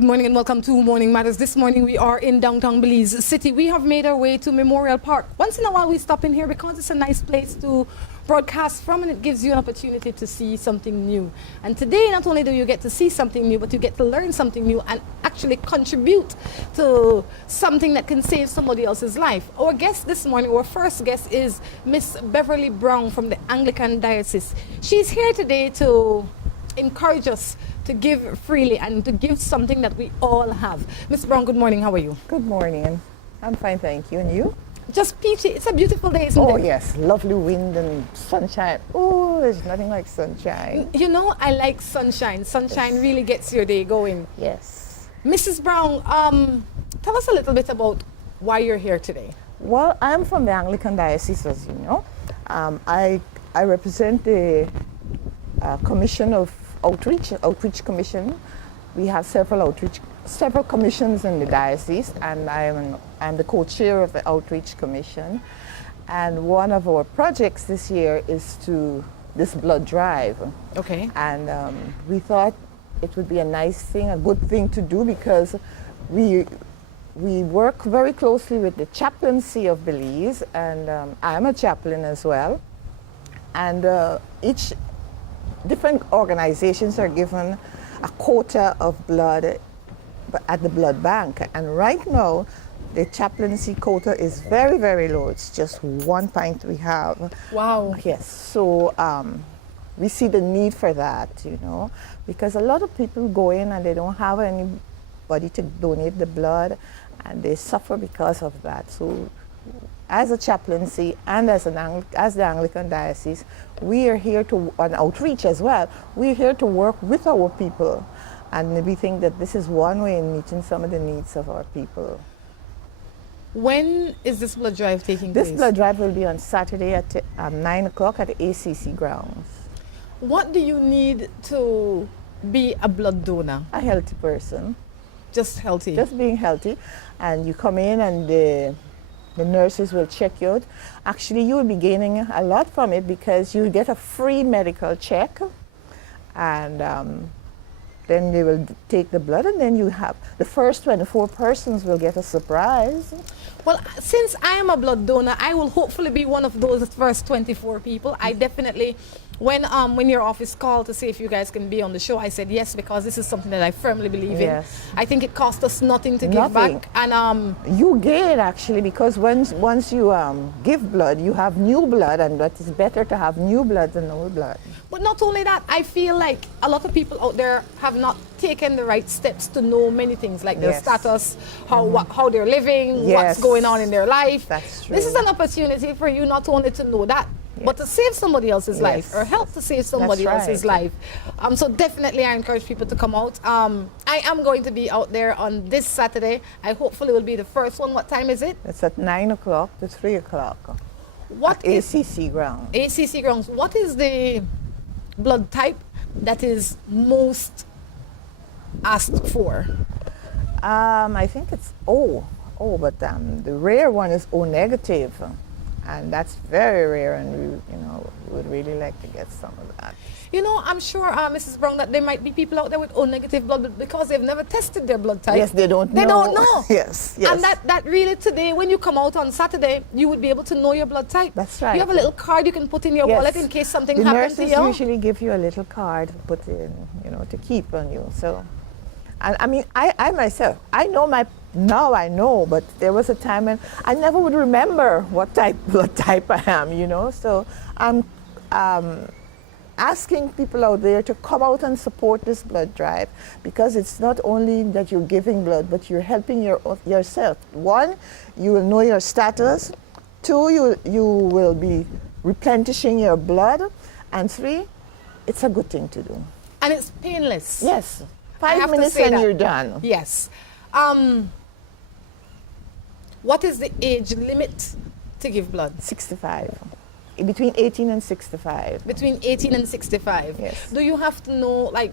Good morning and welcome to Morning Matters. This morning we are in downtown Belize City. We have made our way to Memorial Park. Once in a while we stop in here because it's a nice place to broadcast from, and it gives you an opportunity to see something new. And today not only do you get to see something new, but you get to learn something new and actually contribute to something that can save somebody else's life. Our guest this morning, our first guest, is Miss Beverly Brown from the Anglican Diocese. She's here today to encourage us to give freely and to give something that we all have. Miss Brown, good morning. How are you? Good morning. I'm fine, thank you. And you? Just peachy. It's a beautiful day, isn't it? Oh, yes. Lovely wind and sunshine. Oh, there's nothing like sunshine. You know, I like sunshine. Sunshine really gets your day going. Yes. Mrs. Brown, tell us a little bit about why you're here today. Well, I'm from the Anglican Diocese, as you know. I represent the Commission of Outreach Commission. We have several commissions in the diocese, and I'm the co-chair of the Outreach Commission. And one of our projects this year is this blood drive. Okay. And we thought it would be a nice thing, a good thing to do, because we work very closely with the chaplaincy of Belize, and I'm a chaplain as well. And each different organizations are given a quota of blood at the blood bank, and right now the chaplaincy quota is very, very low. It's just 1 pint we have. Wow. Yes, so we see the need for that, you know, because a lot of people go in and they don't have anybody to donate the blood, and they suffer because of that. So as a chaplaincy and as the Anglican Diocese, we are here on outreach as well. We're here to work with our people, and we think that this is one way in meeting some of the needs of our people. When is this blood drive taking place? This blood drive will be on Saturday at 9 o'clock at the ACC grounds. What do you need to be a blood donor? A healthy person. Just healthy? Just being healthy. And you come in and the nurses will check you out. Actually, you will be gaining a lot from it, because you get a free medical check, and then they will take the blood, and then you have the first 24 persons will get a surprise. Well, since I am a blood donor, I will hopefully be one of those first 24 people. I definitely, when your office called to see if you guys can be on the show, I said yes, because this is something that I firmly believe in. I think it costs us nothing to give back, and you gain, actually, because once you give blood, you have new blood, and that is better to have new blood than old blood. But not only that, I feel like a lot of people out there have not taken the right steps to know many things, like their status, how they're living, what's going on in their life. That's true. This is an opportunity for you not only to know that, but to save somebody else's life, or help to save somebody else's life. So definitely I encourage people to come out. I am going to be out there on this Saturday. I hopefully will be the first one. What time is it? It's at 9 o'clock to 3 o'clock. What is ACC grounds? ACC grounds. What is the blood type that is most asked for? I think it's O, but the rare one is O negative, and that's very rare, and we would really like to get some of that. You know, I'm sure, Mrs. Brown, that there might be people out there with O negative blood, but because they've never tested their blood type. Yes, they don't know. They don't know. Yes. And that really today, when you come out on Saturday, you would be able to know your blood type. That's right. You have a little card you can put in your wallet in case something happens to you. The nurses usually give you a little card to put in, to keep on you. So, and I mean, I myself, now I know, but there was a time when I never would remember what blood type I am, So I'm asking people out there to come out and support this blood drive, because it's not only that you're giving blood, but you're helping yourself. 1, you will know your status. 2, you will be replenishing your blood. And 3, it's a good thing to do. And it's painless. Yes. 5 minutes and you're done. Yes. What is the age limit to give blood? 65. Between 18 and 65. Between 18 and 65. Yes. Do you have to know, like,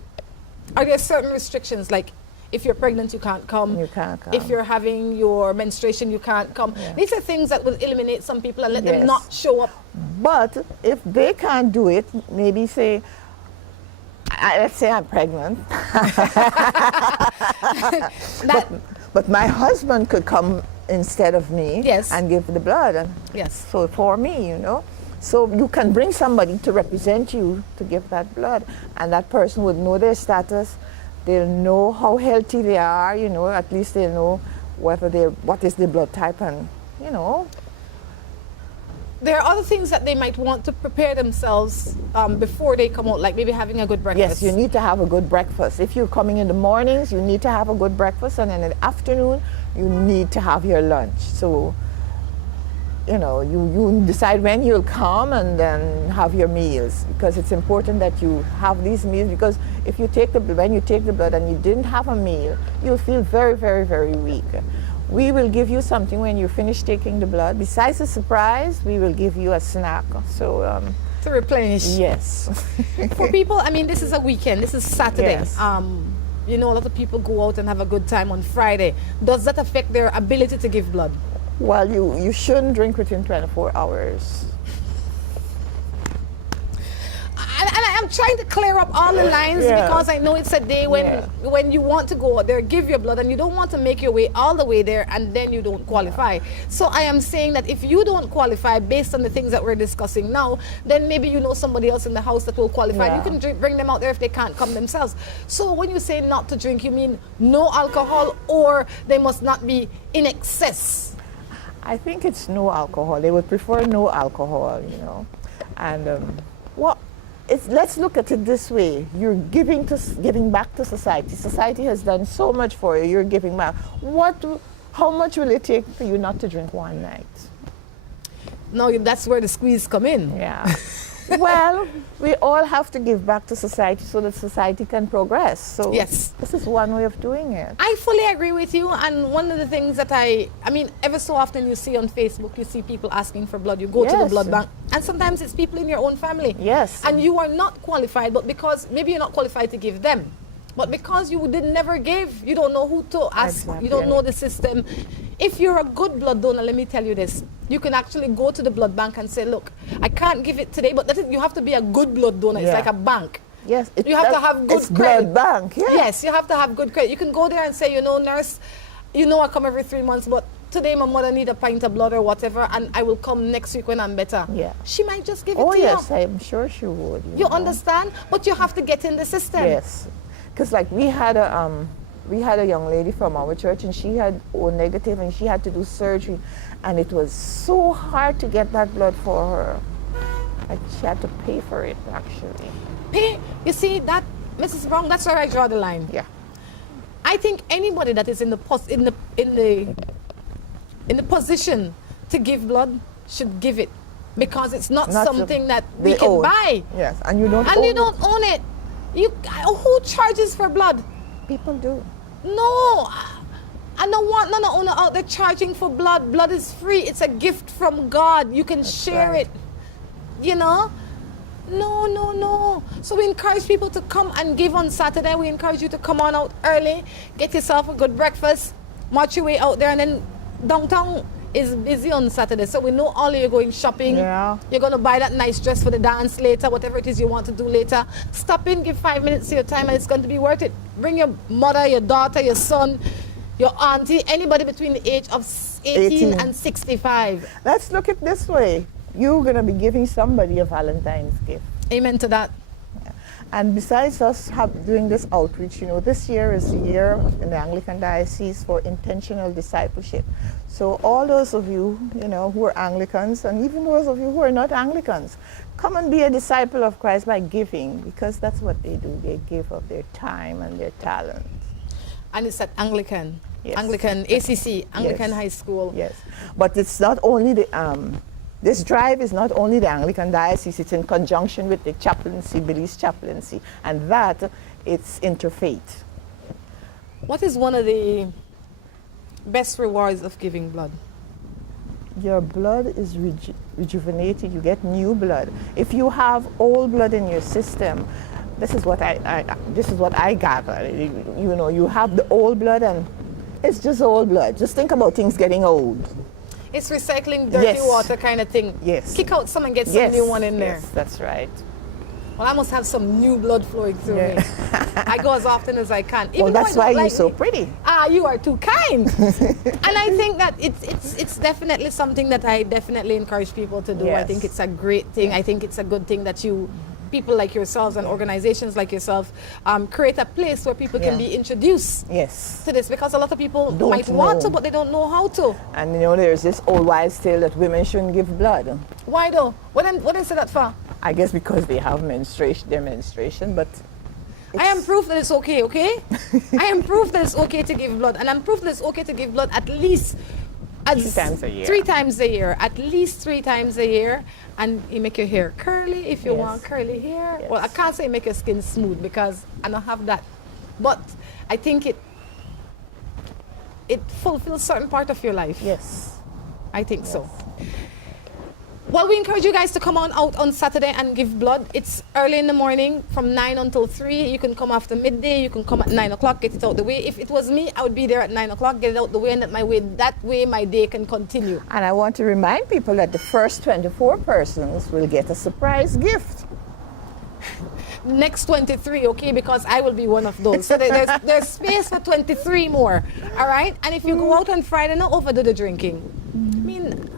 are there certain restrictions, like if you're pregnant you can't come, you can't come, if you're having your menstruation you can't come? These are things that will eliminate some people and let them not show up. But if they can't do it, maybe say, let's say I'm pregnant. That, But my husband could come instead of me Yes. and give the blood. And yes. so for me, you know. So you can bring somebody to represent you to give that blood, and that person would know their status. They'll know how healthy they are, you know, at least they'll know what is the blood type, and, you know. There are other things that they might want to prepare themselves before they come out, like maybe having a good breakfast. Yes, you need to have a good breakfast. If you're coming in the mornings, you need to have a good breakfast, and in the afternoon, you need to have your lunch. So, you know, you decide when you'll come and then have your meals, because it's important that you have these meals, because if you take when you take the blood and you didn't have a meal, you'll feel very, very, very weak. We will give you something when you finish taking the blood. Besides the surprise, we will give you a snack. So, to replenish. yes. For people, I mean, this is a weekend. This is Saturday. Yes. You know, a lot of people go out and have a good time on Friday. Does that affect their ability to give blood? Well, you shouldn't drink within 24 hours. And I'm trying to clear up all the lines because I know it's a day when you want to go out there, give your blood, and you don't want to make your way all the way there and then you don't qualify. So I am saying that if you don't qualify based on the things that we're discussing now, then maybe you know somebody else in the house that will qualify. You can bring them out there if they can't come themselves. So when you say not to drink, you mean no alcohol, or they must not be in excess? I think it's no alcohol. They would prefer no alcohol, you know. And let's look at it this way. You're giving back to society. Society has done so much for you. You're giving back. How much will it take for you not to drink one night? No, that's where the squeeze come in. Yeah. Well, we all have to give back to society so that society can progress. So yes, this is one way of doing it. I fully agree with you. And one of the things that I mean, ever so often you see on Facebook, you see people asking for blood. You go to the blood bank, and sometimes it's people in your own family. Yes. And you are not qualified, but because maybe you're not qualified to give them, but because you never give, you don't know who to ask. Exactly. You don't know the system. If you're a good blood donor, let me tell you this. You can actually go to the blood bank and say, look, I can't give it today, but you have to be a good blood donor. It's like a bank. Yes. You have to have good credit. Blood bank, yeah. Yes, you have to have good credit. You can go there and say, you know, nurse, you know I come every 3 months, but today my mother need a pint of blood or whatever, and I will come next week when I'm better. Yeah. She might just give it to you. Oh, yes, I'm sure she would. You understand? But you have to get in the system. Yes. Because like we had a young lady from our church, and she had O negative, and she had to do surgery, and it was so hard to get that blood for her. Like she had to pay for it, actually. Pay? You see that, Mrs. Brown? That's where I draw the line. Yeah. I think anybody that is in the position to give blood should give it, because it's not something that we can buy. Yes, and you don't. And you don't own it. Who charges for blood? People do. No, I don't want none of owner out there charging for blood. Blood is free. It's a gift from God. You can share it. You know? No. So we encourage people to come and give on Saturday. We encourage you to come on out early, get yourself a good breakfast, march your way out there, and then downtown is busy on Saturday. So we know all of you going shopping. Yeah. You're going to buy that nice dress for the dance later, whatever it is you want to do later. Stop in, give 5 minutes of your time, and it's going to be worth it. Bring your mother, your daughter, your son, your auntie, anybody between the age of 18 and 65. Let's look at it this way. You're going to be giving somebody a Valentine's gift. Amen to that. And besides us doing this outreach, you know, this year is the year in the Anglican Diocese for intentional discipleship. So all those of you, you know, who are Anglicans, and even those of you who are not Anglicans, come and be a disciple of Christ by giving, because that's what they do. They give of their time and their talent. And it's at Anglican. Yes. Anglican, ACC, Anglican High School. Yes. But it's not only this drive is not only the Anglican Diocese, it's in conjunction with the chaplaincy, Belize chaplaincy, and that it's interfaith. What is one of the best rewards of giving blood? Your blood is rejuvenated, you get new blood. If you have old blood in your system, this is what I gather. You know, you have the old blood and it's just old blood. Just think about things getting old. It's recycling dirty water kind of thing. Yes. Kick out some and get some new one in there. Yes, that's right. Well, I must have some new blood flowing through me. I go as often as I can. Well, that's why you're so me. pretty. You are too kind. And I think that it's definitely something that I definitely encourage people to do. I Yes. think it's a great thing. I think it's a good thing that people like yourselves and organizations like yourself create a place where people can be introduced Yes. to this, because a lot of people Don't might want to, know. but they don't know how to. And you know, there's this old wives' tale that women shouldn't give blood. Why though? What they say that for? I guess because they have their menstruation, but I am proof that it's okay, okay? I am proof that it's okay to give blood. And I'm proof that it's okay to give blood at least 3 times a year. 3 times a year. At least 3 times a year. And you make your hair curly if you Yes. want curly hair. Yes. Well, I can't say make your skin smooth because I don't have that. But I think it fulfills certain part of your life. yes. I think so. Well, we encourage you guys to come on out on Saturday and give blood. It's early in the morning from 9 until 3. You can come after midday. You can come at 9 o'clock, get it out the way. If it was me, I would be there at 9 o'clock, get it out the way, and that way my day can continue. And I want to remind people that the first 24 persons will get a surprise gift. Next 23, okay, because I will be one of those. So there's space for 23 more, all right? And if you go out on Friday, not overdo the drinking. I mean,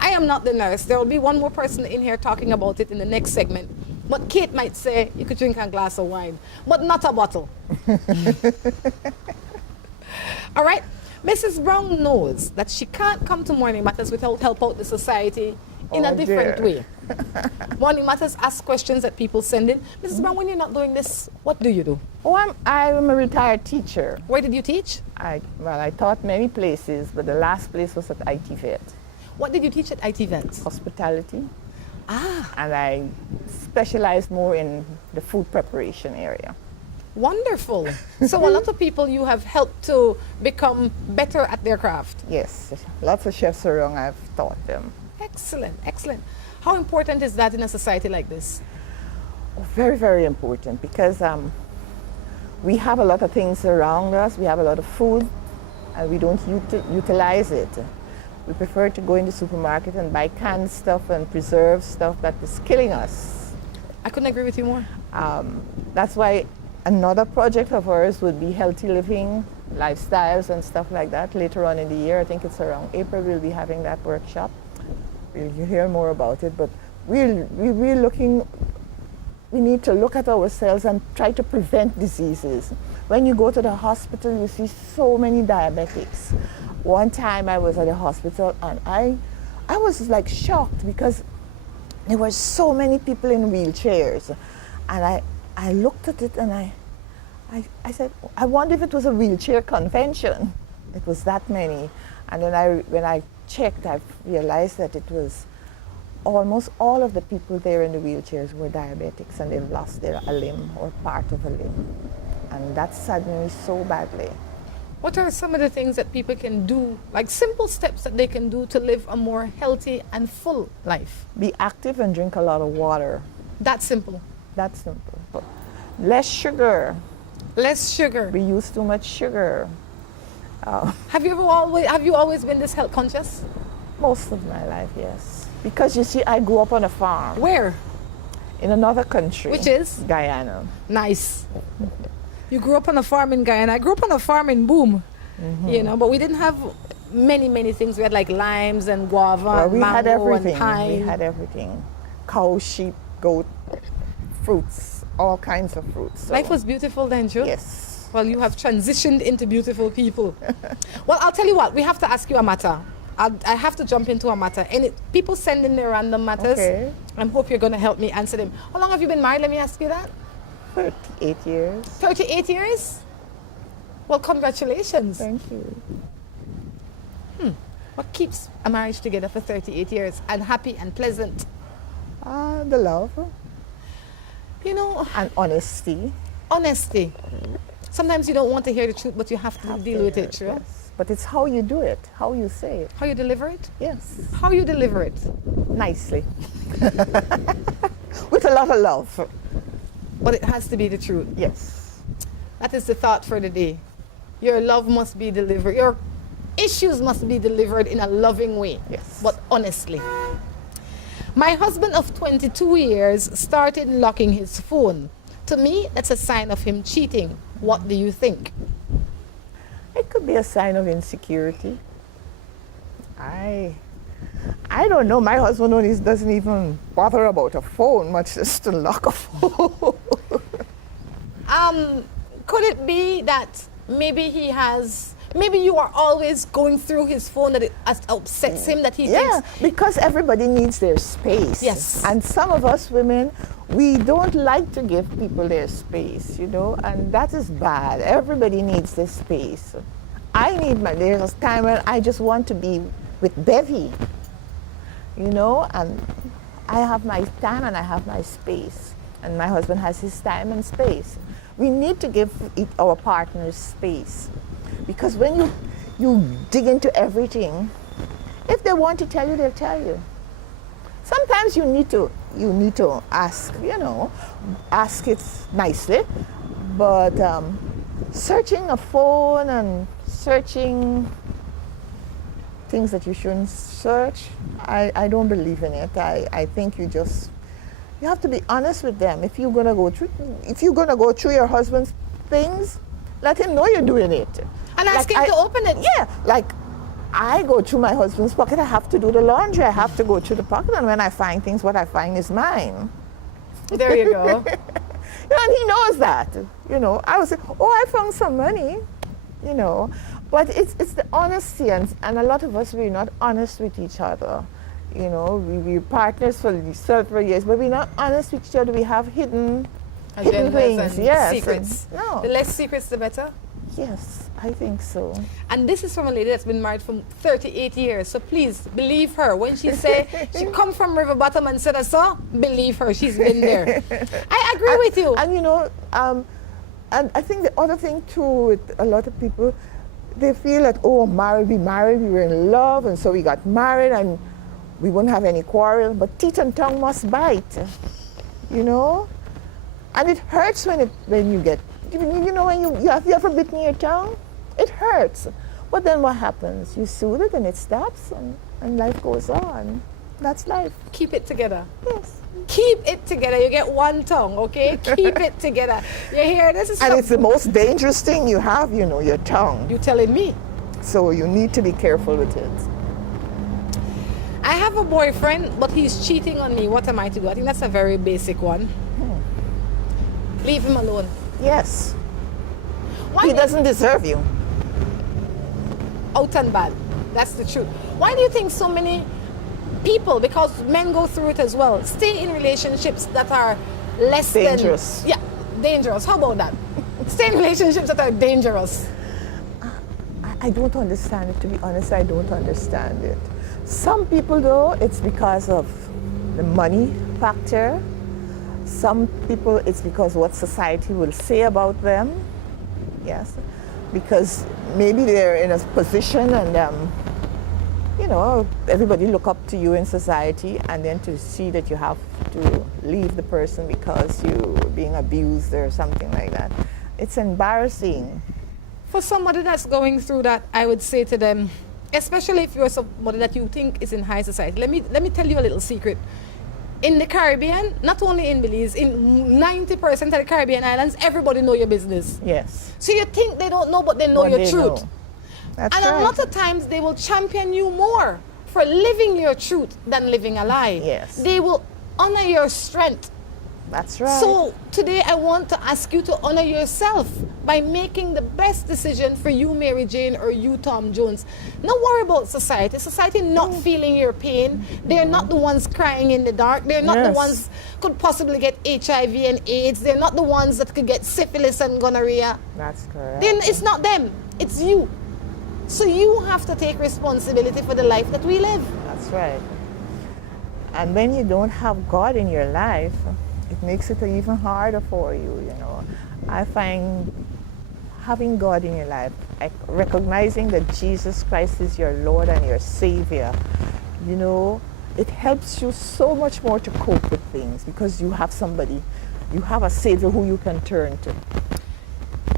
I am not the nurse. There will be one more person in here talking about it in the next segment. But Kate might say you could drink a glass of wine, but not a bottle. All right? Mrs. Brown knows that she can't come to Morning Matters without help out the society in a different way. Morning Matters asks questions that people send in. Mrs. Brown, when you're not doing this, what do you do? Oh, I'm a retired teacher. Where did you teach? I taught many places, but the last place was at IT Vet. What did you teach at IT Vets? Hospitality. Ah, And I specialized more in the food preparation area. wonderful. So a lot of people you have helped to become better at their craft. Yes, lots of chefs around I've taught them. Excellent, excellent. How important is that in a society like this? Oh, very, very important because we have a lot of things around us. We have a lot of food and we don't utilize it. We prefer to go in the supermarket and buy canned stuff and preserved stuff that is killing us. I couldn't agree with you more. That's why another project of ours would be healthy living, lifestyles and stuff like that. Later on in the year, I think it's around April, we'll be having that workshop. You'll hear more about it, but we're looking, we need to look at ourselves and try to prevent diseases. When you go to the hospital, you see so many diabetics. One time I was at the hospital and I was like shocked because there were so many people in wheelchairs. And I looked at it and I said, I wonder if it was a wheelchair convention. It was that many. And then when I checked, I realized that it was almost all of the people there in the wheelchairs were diabetics and they've lost a limb or part of a limb. And that saddened me so badly. What are some of the things that people can do, like simple steps that they can do to live a more healthy and full life? Be active and drink a lot of water. That's simple. That's simple. But less sugar. Less sugar. We use too much sugar. Have you always been this health conscious? Most of my life, yes. Because you see, I grew up on a farm. Where? In another country. Which is? Guyana. Nice. You grew up on a farm in Guyana. I grew up on a farm in Boom. You know, but we didn't have many things. We had like limes and guava, Well, we had mango everything. and pine. We had everything. Cow, sheep, goat, fruits, all kinds of fruits. So, Life was beautiful then, Joe? yes. Well, you have transitioned into beautiful people. Well, I'll tell you what, we have to ask you a matter. I have to jump into a matter. And people send in their random matters. Okay. I hope you're going to help me answer them. How long have you been married? Let me ask you that. 38 years. 38 years? Well, congratulations. Thank you. What keeps a marriage together for 38 years and happy and pleasant? The love You know, and honesty. honesty. Sometimes you don't want to hear the truth, but you have to deal with it, true? Yes. But it's how you do it, how you say it. How you deliver it? Yes. How you deliver it? Nicely. With a lot of love. But it has to be the truth. Yes. That is the thought for the day. Your love must be delivered. Your issues must be delivered in a loving way. Yes. But honestly. My husband of 22 years started locking his phone. To me, that's a sign of him cheating. What do you think? It could be a sign of insecurity. I don't know. My husband doesn't even bother about a phone, much less to lock a phone. Could it be that maybe maybe you are always going through his phone that it upsets him that he Yeah, thinks. because everybody needs their space. Yes. And some of us women, we don't like to give people their space, and that is bad. Everybody needs their space. There's a time when I just want to be with Bevy, and I have my time and I have my space. And my husband has his time and space. We need to give our partners space. Because when you dig into everything, if they want to tell you, they'll tell you. Sometimes you need to ask, ask it nicely. But searching a phone and searching things that you shouldn't search, I don't believe in it. I think you have to be honest with them. If you're gonna go through your husband's things, let him know you're doing it. And ask him to open it. Yeah, like I go through my husband's pocket. I have to do the laundry. I have to go through the pocket, and when I find things, what I find is mine. There you go. And he knows that. I would say, I found some money. But it's the honesty, and a lot of us, we're not honest with each other. We're partners for several years, but we're not honest with each other. We have hidden things. Yes. Secrets. No. The less secrets, the better. Yes, I think so. And this is from a lady that's been married for 38 years. So please believe her. When she say she come from River Bottom and said so, believe her. She's been there. I agree with you. And and I think the other thing too with a lot of people, they feel that we were in love, and so we got married and we won't have any quarrel. But teeth and tongue must bite, and it hurts when you get. When you have ever bitten your tongue, it hurts. But then what happens? You soothe it and it stops, and life goes on. That's life. Keep it together. Yes. Keep it together. You get one tongue, okay? Keep it together. You hear? This is And it's the most dangerous thing you have, your tongue. You telling me? So you need to be careful with it. I have a boyfriend, but he's cheating on me. What am I to do? I think that's a very basic one. Leave him alone. Yes. Why He doesn't deserve you. Out and bad. That's the truth. Why do you think so many people, because men go through it as well, stay in relationships that are less dangerous? Yeah, dangerous. How about that? Stay in relationships that are dangerous. I don't understand it, to be honest. I don't understand it. Some people, though, it's because of the money factor. Some people, it's because what society will say about them. Yes. Because maybe they're in a position and, everybody look up to you in society, and then to see that you have to leave the person because you're being abused or something like that. It's embarrassing. For somebody that's going through that, I would say to them, especially if you're somebody that you think is in high society, let me tell you a little secret. In the Caribbean, not only in Belize, in 90% of the Caribbean islands, everybody know your business. Yes. So you think they don't know, but they know your truth. Know. That's and right. a lot of times they will champion you more for living your truth than living a lie. Yes. They will honor your strength. That's right. So today I want to ask you to honor yourself by making the best decision for you, Mary Jane, or you, Tom Jones. Don't worry about society. Society not feeling your pain. They're not the ones crying in the dark. They're not the ones could possibly get HIV and AIDS. They're not the ones that could get syphilis and gonorrhea. That's correct. Then it's not them. It's you. So you have to take responsibility for the life that we live. That's right. And when you don't have God in your life, it makes it even harder for you, I find having God in your life, recognizing that Jesus Christ is your Lord and your Savior, it helps you so much more to cope with things because you have somebody, you have a Savior who you can turn to.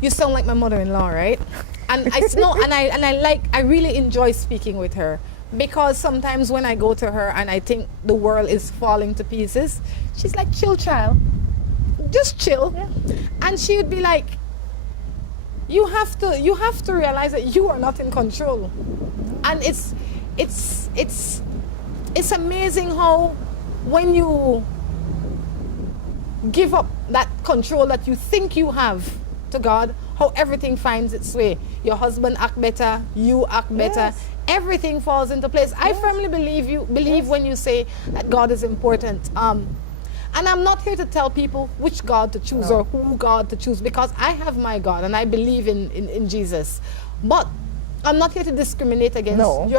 You sound like my mother-in-law, right? And I really enjoy speaking with her because sometimes when I go to her and I think the world is falling to pieces, she's like, chill, child. Just chill. Yeah. And she would be like, you have to realize that you are not in control. And it's amazing how when you give up that control that you think you have to God, how everything finds its way. Your husband act better, you act better, Yes. everything falls into place. I firmly believe when you say that God is important. And I'm not here to tell people which God to choose or who God to choose, because I have my God and I believe in Jesus. But I'm not here to discriminate against your.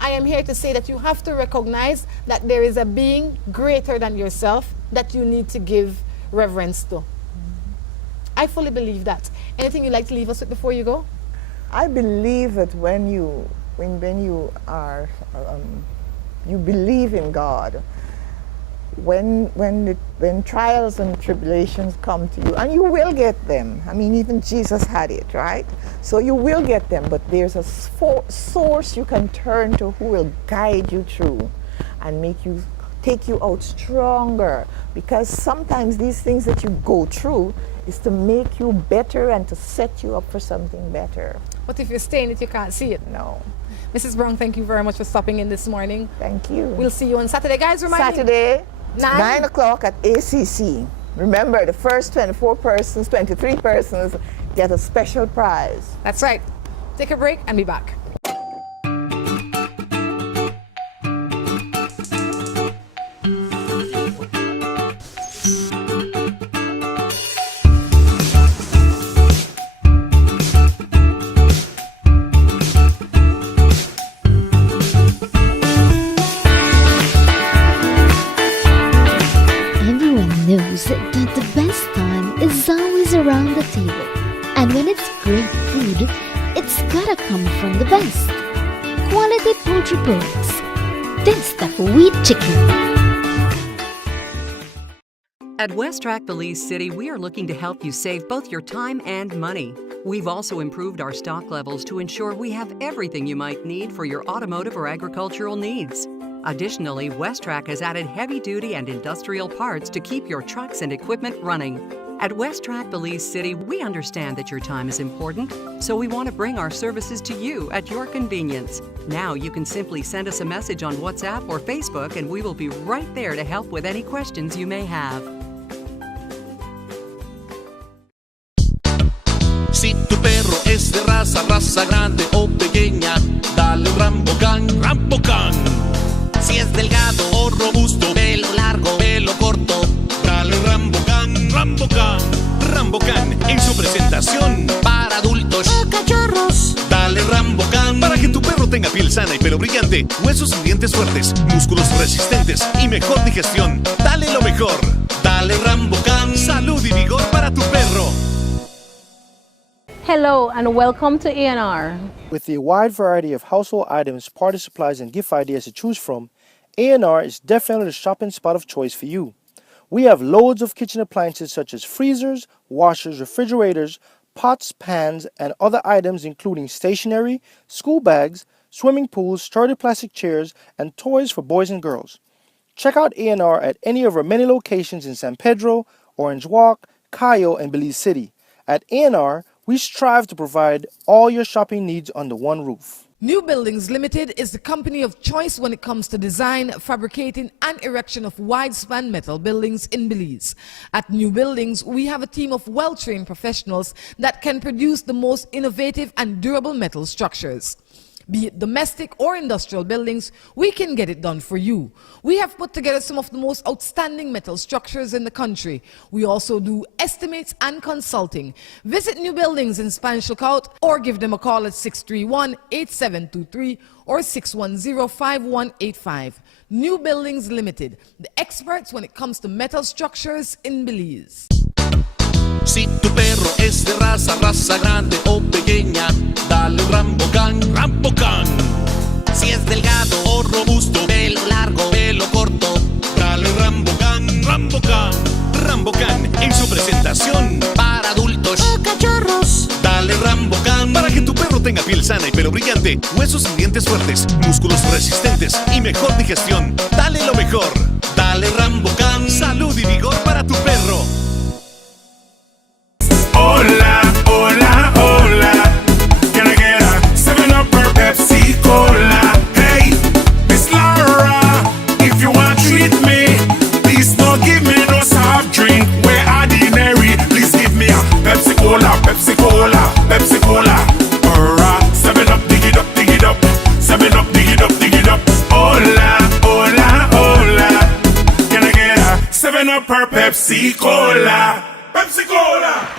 I am here to say that you have to recognize that there is a being greater than yourself that you need to give reverence to. I fully believe that. Anything you'd like to leave us with before you go? I believe that when you are you believe in God, when trials and tribulations come to you, and you will get them. I mean, even Jesus had it, right? So you will get them, but there's a source you can turn to who will guide you through and take you out stronger, because sometimes these things that you go through is to make you better and to set you up for something better. But if you're staying it, you can't see it. No. Mrs. Brown, thank you very much for stopping in this morning. Thank you. We'll see you on Saturday. Guys, remind me. Saturday, 9 o'clock at ACC. Remember, the first 23 persons get a special prize. That's right. Take a break and be back. Knows that the best time is always around the table. And when it's great food, it's gotta come from the best. Quality poultry products. That's the wheat chicken. At Westrack Belize City, we are looking to help you save both your time and money. We've also improved our stock levels to ensure we have everything you might need for your automotive or agricultural needs. Additionally, Westrack has added heavy-duty and industrial parts to keep your trucks and equipment running. At Westrack Belize City, we understand that your time is important, so we want to bring our services to you at your convenience. Now you can simply send us a message on WhatsApp or Facebook, and we will be right there to help with any questions you may have. Si tu perro es de raza grande o pequeña, dale un Rambocan, Rambocan. Si es delgado o robusto, pelo largo, pelo corto, dale Rambocan, Rambocan. Rambocan en su presentación para adultos o cachorros. Dale Rambocan para que tu perro tenga piel sana y pelo brillante, huesos y dientes fuertes, músculos resistentes y mejor digestión. Dale lo mejor. Dale Rambocan. Salud y vigor para tu perro. Hello and welcome to A&R. With a wide variety of household items, party supplies, and gift ideas to choose from, A&R is definitely the shopping spot of choice for you. We have loads of kitchen appliances such as freezers, washers, refrigerators, pots, pans, and other items including stationery, school bags, swimming pools, sturdy plastic chairs, and toys for boys and girls. Check out A&R at any of our many locations in San Pedro, Orange Walk, Cayo, and Belize City. At A&R, we strive to provide all your shopping needs under one roof. New Buildings Limited is the company of choice when it comes to design, fabricating, and erection of wide-span metal buildings in Belize. At New Buildings, we have a team of well-trained professionals that can produce the most innovative and durable metal structures. Be it domestic or industrial buildings, we can get it done for you. We have put together some of the most outstanding metal structures in the country. We also do estimates and consulting. Visit New Buildings in Spanish Lookout or give them a call at 631-8723 or 610-5185. New Buildings Limited, the experts when it comes to metal structures in Belize. Si tu perro es de raza grande o pequeña, dale un Rambocan, Rambocan. Si es delgado o robusto, pelo largo, pelo corto, dale un Rambocan, Rambocan. Rambocan en su presentación para adultos o cachorros. Dale Rambocan para que tu perro tenga piel piel sana y pelo brillante, huesos y dientes fuertes, músculos resistentes y mejor digestión. Dale lo mejor. Dale Rambocan. Salud y vigor para tu perro. Hola, hola, hola. Can I get a 7-Up or Pepsi Cola? Hey, Miss Laura, if you want to treat me, please don't give me no soft drink. We're ordinary. Please give me a Pepsi Cola, Pepsi Cola, Pepsi Cola. Or a 7-Up, dig it up, dig it up. 7-Up, dig it up, dig it up. Hola, hola, hola. Can I get a 7-Up or Pepsi Cola? Pepsi Cola!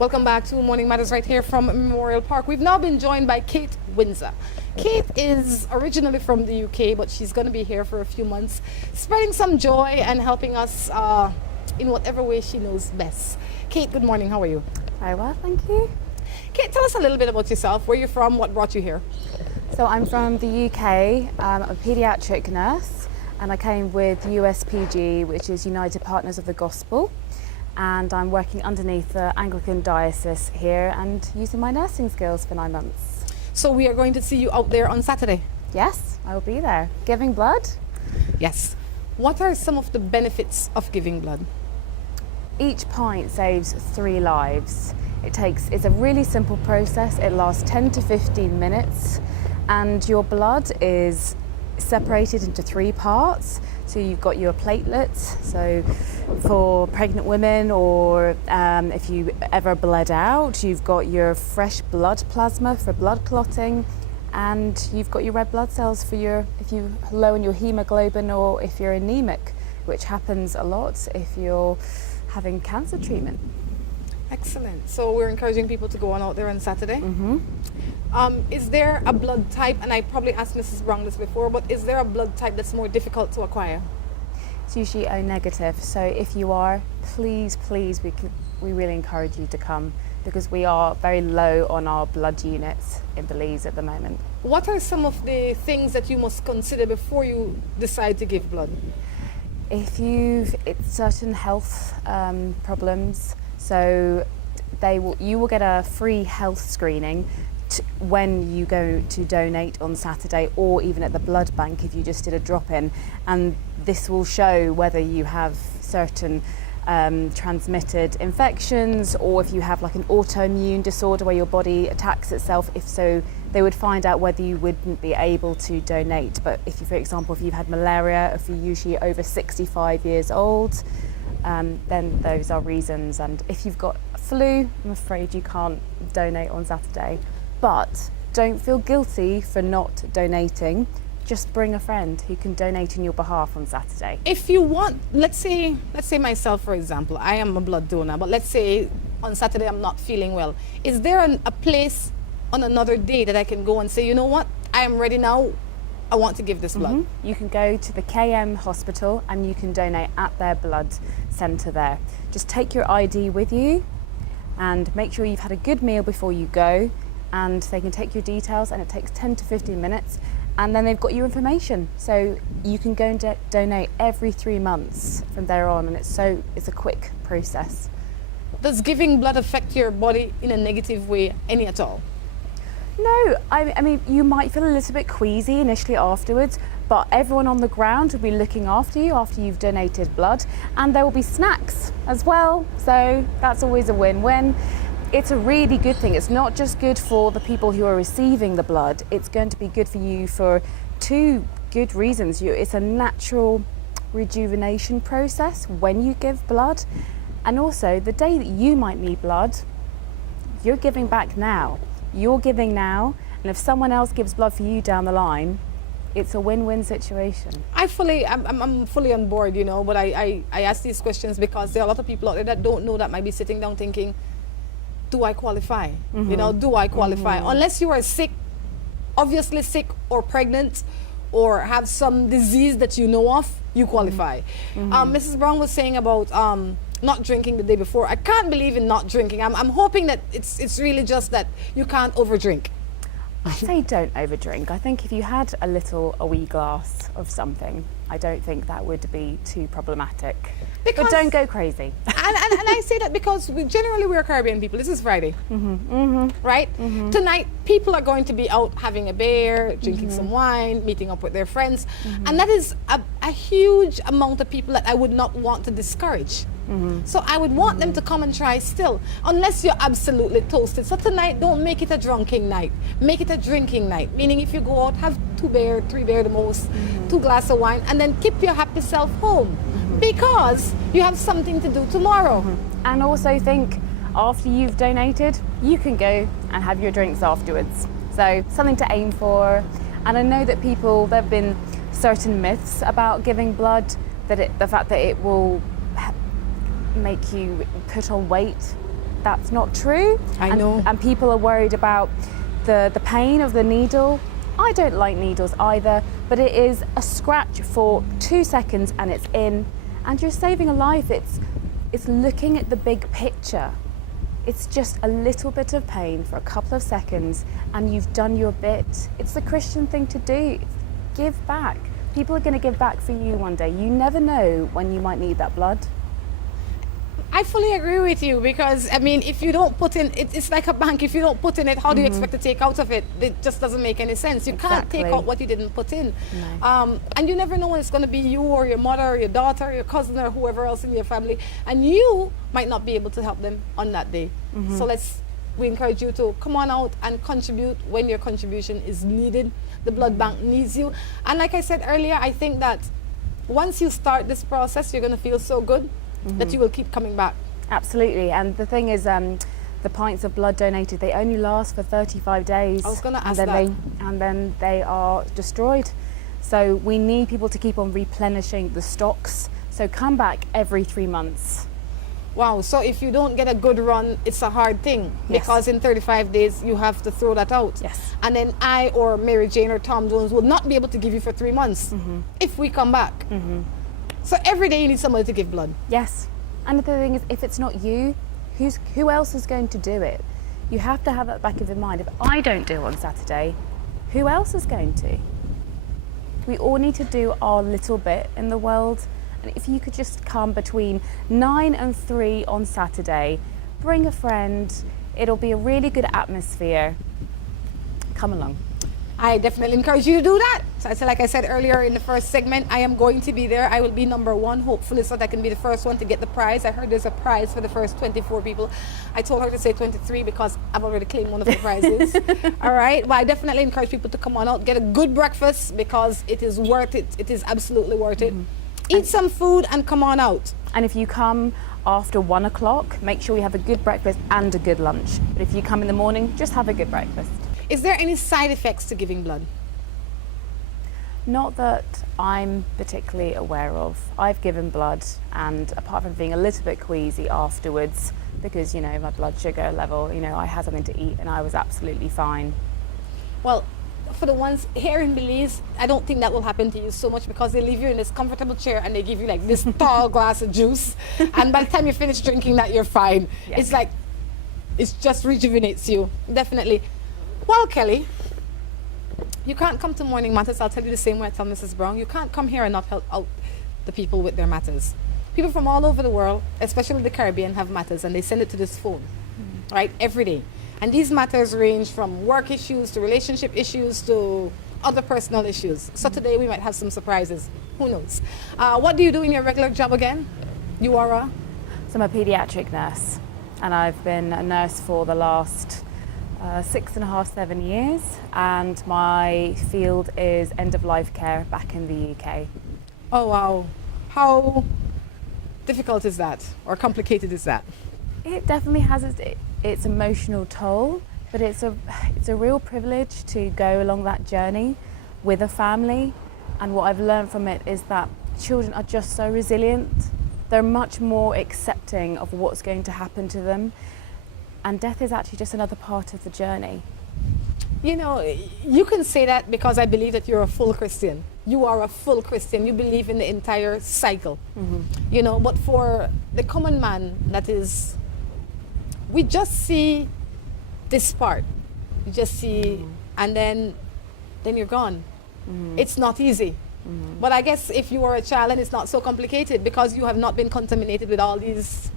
Welcome back to Morning Matters right here from Memorial Park. We've now been joined by Kate Windsor. Kate is originally from the UK, but she's going to be here for a few months, spreading some joy and helping us in whatever way she knows best. Kate, good morning. How are you? Very well, thank you. Kate, tell us a little bit about yourself. Where you're from? What brought you here? So I'm from the UK. I'm a paediatric nurse, and I came with USPG, which is United Partners of the Gospel. And I'm working underneath the Anglican diocese here and using my nursing skills for 9 months. So we are going to see you out there on Saturday? Yes, I will be there. Giving blood? Yes. What are some of the benefits of giving blood? Each pint saves 3 lives. It's a really simple process. It lasts 10 to 15 minutes, and your blood is separated into 3 parts. So you've got your platelets, so for pregnant women, or if you ever bled out, you've got your fresh blood plasma for blood clotting, and you've got your red blood cells for if you're low in your hemoglobin or if you're anemic, which happens a lot if you're having cancer treatment. Excellent. So we're encouraging people to go on out there on Saturday. Mm-hmm. Is there a blood type, and I probably asked Mrs. Brown this before, but is there a blood type that's more difficult to acquire? It's usually O negative. So if you are, please, we really encourage you to come, because we are very low on our blood units in Belize at the moment. What are some of the things that you must consider before you decide to give blood? If it's certain health problems, so you will get a free health screening when you go to donate on Saturday, or even at the blood bank if you just did a drop-in, and this will show whether you have certain transmitted infections, or if you have like an autoimmune disorder where your body attacks itself. If so, they would find out whether you wouldn't be able to donate. But if you, for example, if you've had malaria, if you're usually over 65 years old, then those are reasons. And if you've got flu, I'm afraid you can't donate on Saturday. But don't feel guilty for not donating. Just bring a friend who can donate in your behalf on Saturday. If you want, let's say myself, for example, I am a blood donor, but let's say on Saturday I'm not feeling well. Is there a place on another day that I can go and say, you know what, I am ready now, I want to give this blood? Mm-hmm. You can go to the KM hospital and you can donate at their blood centre there. Just take your ID with you and make sure you've had a good meal before you go, and they can take your details, and it takes 10 to 15 minutes, and then they've got your information. So you can go and donate every 3 months from there on, and it's a quick process. Does giving blood affect your body in a negative way, any at all? No, I mean, you might feel a little bit queasy initially afterwards, but everyone on the ground will be looking after you after you've donated blood, and there will be snacks as well, so that's always a win-win. It's a really good thing. It's not just good for the people who are receiving the blood, it's going to be good for you for 2 good reasons. It's a natural rejuvenation process when you give blood, and also the day that you might need blood, you're giving back now. You're giving now, and if someone else gives blood for you down the line, it's a win-win situation. I'm fully on board, but I ask these questions because there are a lot of people out there that don't know, that might be sitting down thinking, do I qualify? You know, do I qualify? Unless you are sick, obviously sick or pregnant or have some disease that you know of, you qualify. Mrs. Brown was saying about not drinking the day before. I can't believe in not drinking. I'm hoping that it's really just that you can't overdrink. I say don't overdrink. I think if you had a wee glass of something, I don't think that would be too problematic. But don't go crazy. and I say that because we're Caribbean people. This is Friday, right? Tonight, people are going to be out having a beer, drinking some wine, meeting up with their friends. And that is a huge amount of people that I would not want to discourage. So I would want them to come and try still, unless you're absolutely toasted. So tonight, don't make it a drinking night. Make it a drinking night. Meaning if you go out, have 2 beer, 3 beer the most, 2 glasses of wine, and then keep your happy self home. Because you have something to do tomorrow. And also think, after you've donated, you can go and have your drinks afterwards. So something to aim for. And I know that there have been certain myths about giving blood, that the fact that it will make you put on weight. That's not true. I know. And people are worried about the pain of the needle. I don't like needles either, but it is a scratch for 2 seconds and it's in, and you're saving a life. It's looking at the big picture. It's just a little bit of pain for a couple of seconds and you've done your bit. It's the Christian thing to do. Give back. People are going to give back for you one day. You never know when you might need that blood. I fully agree with you because, I mean, if you don't put in, it's like a bank. If you don't put in it, how do you expect to take out of it? It just doesn't make any sense. You can't take out what you didn't put in. No. And you never know when it's going to be you or your mother or your daughter or your cousin or whoever else in your family. And you might not be able to help them on that day. So we encourage you to come on out and contribute when your contribution is needed. The blood bank needs you. And like I said earlier, I think that once you start this process, you're going to feel so good that you will keep coming back. Absolutely. And the thing is, the pints of blood donated, they only last for 35 days. I was going to ask and then they are destroyed. So we need people to keep on replenishing the stocks. So come back every 3 months. Wow, so if you don't get a good run, it's a hard thing. Yes. Because in 35 days, you have to throw that out. Yes. And then I or Mary Jane or Tom Jones will not be able to give you for 3 months if we come back. So every day you need somebody to give blood. Yes. And the thing is, if it's not you, who else is going to do it? You have to have that back of your mind. If I don't do it on Saturday, who else is going to? We all need to do our little bit in the world. And if you could just come between 9 and 3 on Saturday, bring a friend, it'll be a really good atmosphere. Come along. I definitely encourage you to do that. So like I said earlier in the first segment, I am going to be there. I will be number 1, hopefully, so that I can be the first one to get the prize. I heard there's a prize for the first 24 people. I told her to say 23 because I've already claimed one of the prizes. All right. Well, I definitely encourage people to come on out, get a good breakfast because it is worth it. It is absolutely worth it. Eat some food and come on out. And if you come after 1 o'clock, make sure you have a good breakfast and a good lunch. But if you come in the morning, just have a good breakfast. Is there any side effects to giving blood? Not that I'm particularly aware of. I've given blood, and apart from being a little bit queasy afterwards, because, you know, my blood sugar level, you know, I had something to eat and I was absolutely fine. Well, for the ones here in Belize, I don't think that will happen to you so much because they leave you in this comfortable chair and they give you like this tall glass of juice. And by the time you finish drinking that, you're fine. Yes. It's like, it just rejuvenates you, definitely. Well, Kelly, you can't come to Morning Matters. I'll tell you the same way I tell Mrs. Brown. You can't come here and not help out the people with their matters. People from all over the world, especially the Caribbean, have matters and they send it to this phone, right, every day. And these matters range from work issues to relationship issues to other personal issues. So today we might have some surprises. Who knows? What do you do in your regular job again? You are a? So I'm a paediatric nurse, and I've been a nurse for the last 6.5, 7 years, and my field is end-of-life care back in the UK. Oh, wow. How difficult is that, or complicated is that? It definitely has its emotional toll, but it's a real privilege to go along that journey with a family. And what I've learned from it is that children are just so resilient. They're much more accepting of what's going to happen to them. And death is actually just another part of the journey. You know, you can say that because I believe that you're a full Christian. You are a full Christian. You believe in the entire cycle. You know, but for the common man, that is, we just see this part. You just see, and then you're gone. It's not easy. But I guess if you are a child, and it's not so complicated because you have not been contaminated with all these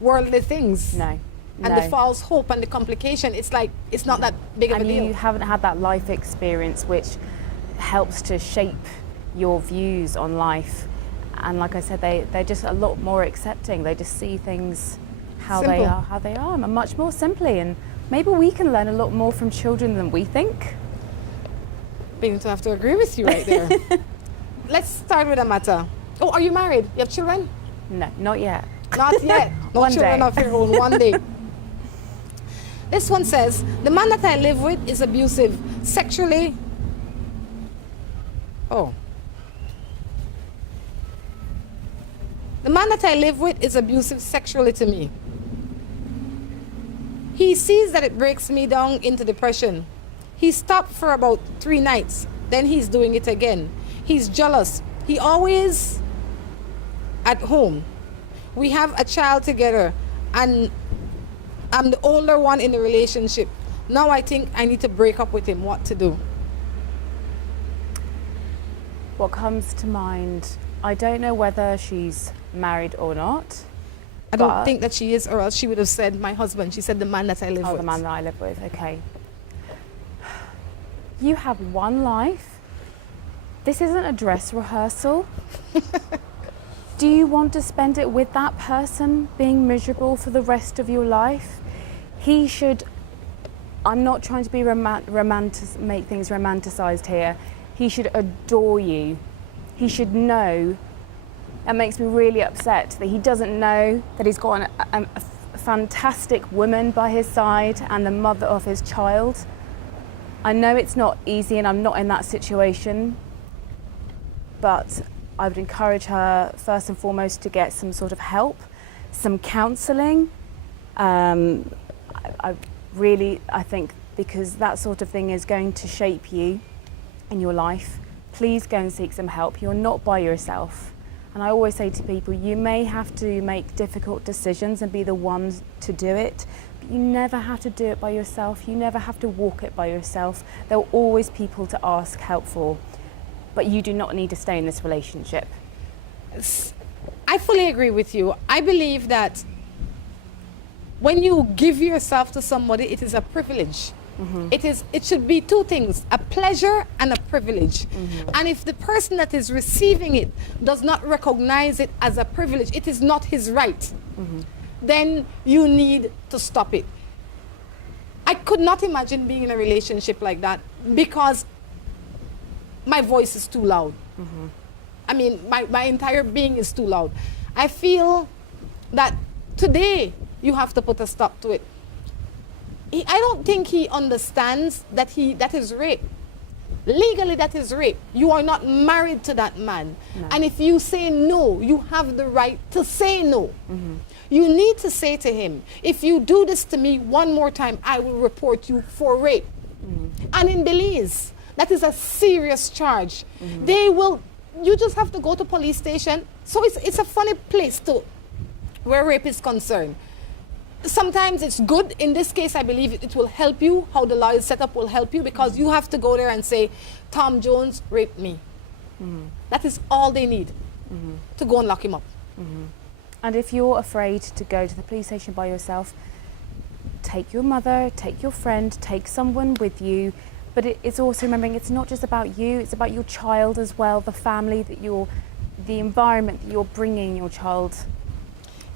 worldly things. No. And the false hope and the complication, it's like, it's not that big of a And deal. you haven't had that life experience which helps to shape your views on life. And like I said, they're just a lot more accepting. They just see things how they are, and much more simply. And maybe we can learn a lot more from children than we think. Beginning to have to agree with you right there. Let's start with a matter. Oh, are you married? You have children? No, not yet. Not yet. No One children day. of your own, one day. This one says, the man that I live with is abusive sexually. Oh. The man that I live with is abusive sexually to me. He sees that it breaks me down into depression. He stopped for about 3 nights. Then he's doing it again. He's jealous. He always at home. We have a child together, and I'm the older one in the relationship. Now I think I need to break up with him. What to do? What comes to mind, I don't know whether she's married or not. I don't think that she is, or else she would have said my husband. She said the man that I live with. Oh, the man that I live with, okay. You have one life. This isn't a dress rehearsal. Do you want to spend it with that person being miserable for the rest of your life? He should, I'm not trying to be make things romanticized here. He should adore you. He should know. It makes me really upset that he doesn't know that he's got a fantastic woman by his side and the mother of his child. I know it's not easy and I'm not in that situation, but I would encourage her first and foremost to get some sort of help, some counselling. I think because that sort of thing is going to shape you in your life, please go and seek some help. You're not by yourself. And I always say to people, you may have to make difficult decisions and be the ones to do it, but you never have to do it by yourself. You never have to walk it by yourself. There are always people to ask help for. But you do not need to stay in this relationship. I fully agree with you. I believe that when you give yourself to somebody, it is a privilege. It should be 2 things, a pleasure and a privilege. And if the person that is receiving it does not recognize it as a privilege, it is not his right, then you need to stop it. I could not imagine being in a relationship like that because my voice is too loud. I mean, my entire being is too loud. I feel that today you have to put a stop to it. I don't think he understands that that is rape. Legally, that is rape. You are not married to that man. No. And if you say no, you have the right to say no. You need to say to him, if you do this to me one more time, I will report you for rape. And in Belize, that is a serious charge. You just have to go to police station. So it's a funny place where rape is concerned. Sometimes it's good. In this case, I believe it will help you. How the law is set up will help you because you have to go there and say, Tom Jones raped me. That is all they need to go and lock him up. And if you're afraid to go to the police station by yourself, take your mother, take your friend, take someone with you. But it's also remembering it's not just about you, it's about your child as well, the family the environment that you're bringing your child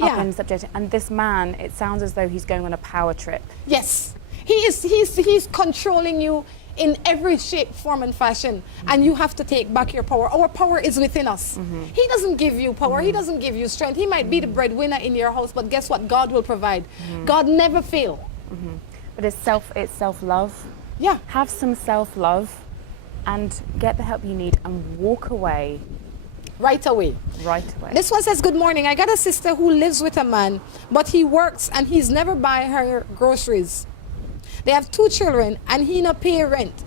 up in subject. And this man, it sounds as though he's going on a power trip. Yes, he's controlling you in every shape, form and fashion, and you have to take back your power. Our power is within us. He doesn't give you power, he doesn't give you strength. He might be the breadwinner in your house, but guess what? God will provide. God never fails. But it's self-love. Yeah. Have some self-love and get the help you need and walk away. right away. Right away. This one says, good morning. I got a sister who lives with a man, but he works and he's never buy her groceries. They have 2 children and he not pay rent.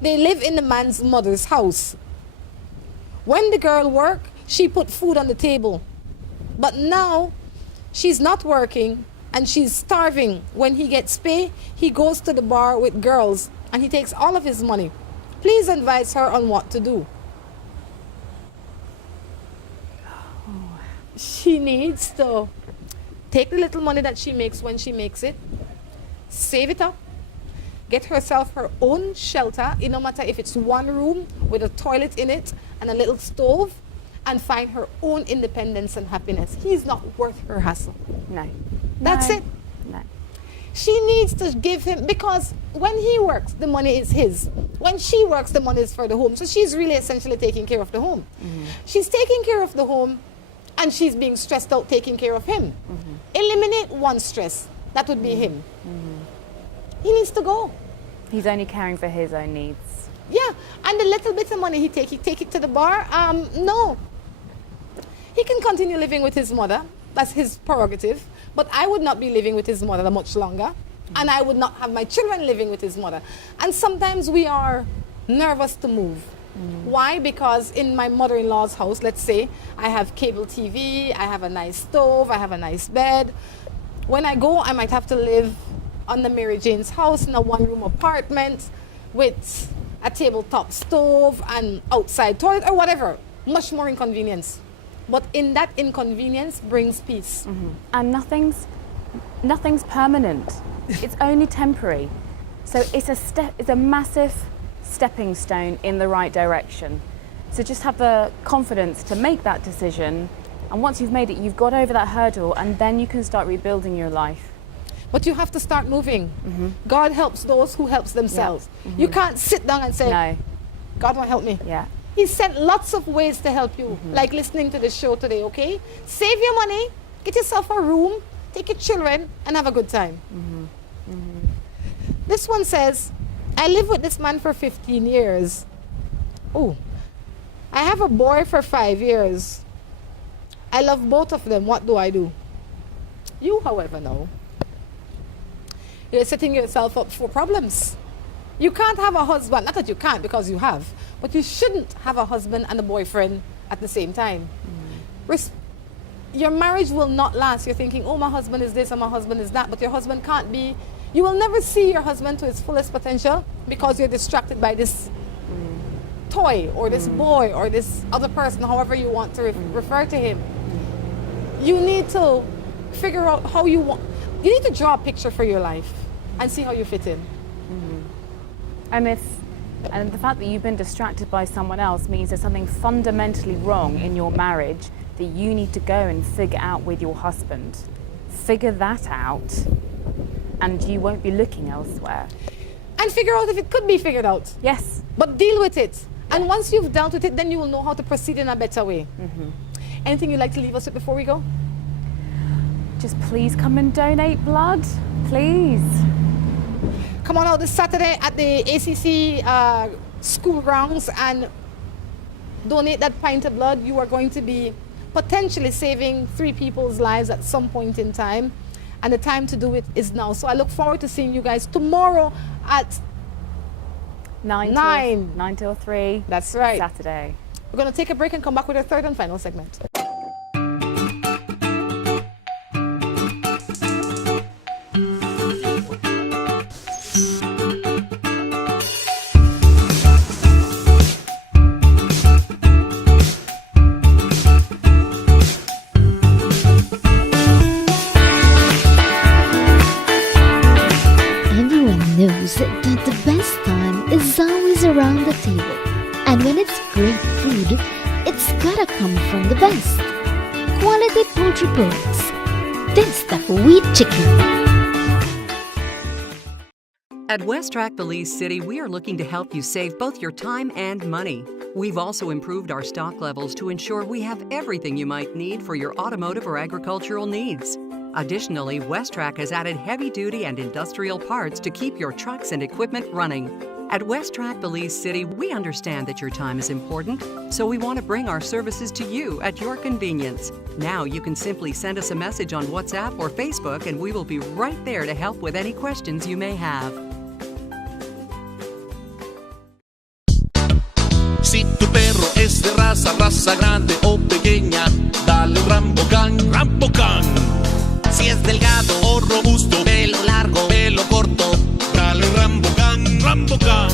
They live in the man's mother's house. When the girl work, she put food on the table. But now she's not working and she's starving. When he gets pay, he goes to the bar with girls and he takes all of his money. Please advise her on what to do. She needs to take the little money that she makes when she makes it, save it up, get herself her own shelter, no matter if it's 1 room with a toilet in it and a little stove, and find her own independence and happiness. He's not worth her hassle. No. That's No. it. No. She needs to give him, because when he works, the money is his. When she works, the money is for the home. So she's really essentially taking care of the home. She's taking care of the home and she's being stressed out taking care of him. Eliminate one stress. That would be him. He needs to go. He's only caring for his own needs. Yeah, and the little bit of money he take it to the bar. No. He can continue living with his mother. That's his prerogative. But I would not be living with his mother much longer. And I would not have my children living with his mother. And sometimes we are nervous to move. Why? Because in my mother-in-law's house, let's say, I have cable TV, I have a nice stove, I have a nice bed. When I go, I might have to live on the Mary Jane's house in a 1-room apartment with a tabletop stove and outside toilet or whatever. Much more inconvenience. But in that inconvenience brings peace. And nothing's permanent. It's only temporary. So it's a massive stepping stone in the right direction. So just have the confidence to make that decision, and once you've made it, you've got over that hurdle, and then you can start rebuilding your life. But you have to start moving. God helps those who helps themselves. You can't sit down and say, No. God won't help me. Yeah. He sent lots of ways to help you, like listening to the show today, okay? Save your money, get yourself a room, take your children, and have a good time. This one says, I live with this man for 15 years. Oh, I have a boy for 5 years. I love both of them. What do I do? You, however, know. You're setting yourself up for problems. You can't have a husband, not that you can't because you have, but you shouldn't have a husband and a boyfriend at the same time. Your marriage will not last. You're thinking, oh, my husband is this and my husband is that, but your husband can't be. You will never see your husband to his fullest potential because you're distracted by this toy or this boy or this other person, however you want to refer to him. You need to figure out how you want. You need to draw a picture for your life and see how you fit in. And the fact that you've been distracted by someone else means there's something fundamentally wrong in your marriage that you need to go and figure out with your husband. Figure that out, and you won't be looking elsewhere. And figure out if it could be figured out. Yes. But deal with it. And once you've dealt with it, then you will know how to proceed in a better way. Anything you'd like to leave us with before we go? Just please come and donate blood, please. Come on out this Saturday at the ACC school grounds and donate that pint of blood. You are going to be potentially saving 3 people's lives at some point in time. And the time to do it is now. So I look forward to seeing you guys tomorrow at 9 till 3. That's right. Saturday. We're going to take a break and come back with our third and final segment. Knows that the best time is always around the table. And when it's great food, it's gotta come from the best. Quality poultry products. That's the wheat chicken. At West Track Belize City, we are looking to help you save both your time and money. We've also improved our stock levels to ensure we have everything you might need for your automotive or agricultural needs. Additionally, West Track has added heavy-duty and industrial parts to keep your trucks and equipment running. At West Track Belize City, we understand that your time is important, so we want to bring our services to you at your convenience. Now you can simply send us a message on WhatsApp or Facebook, and we will be right there to help with any questions you may have. Si tu perro es de raza grande o pequeña, dale un Rambocan, Rambocan. Si es delgado o robusto, pelo largo, pelo corto, dale un Rambocan, Rambocan.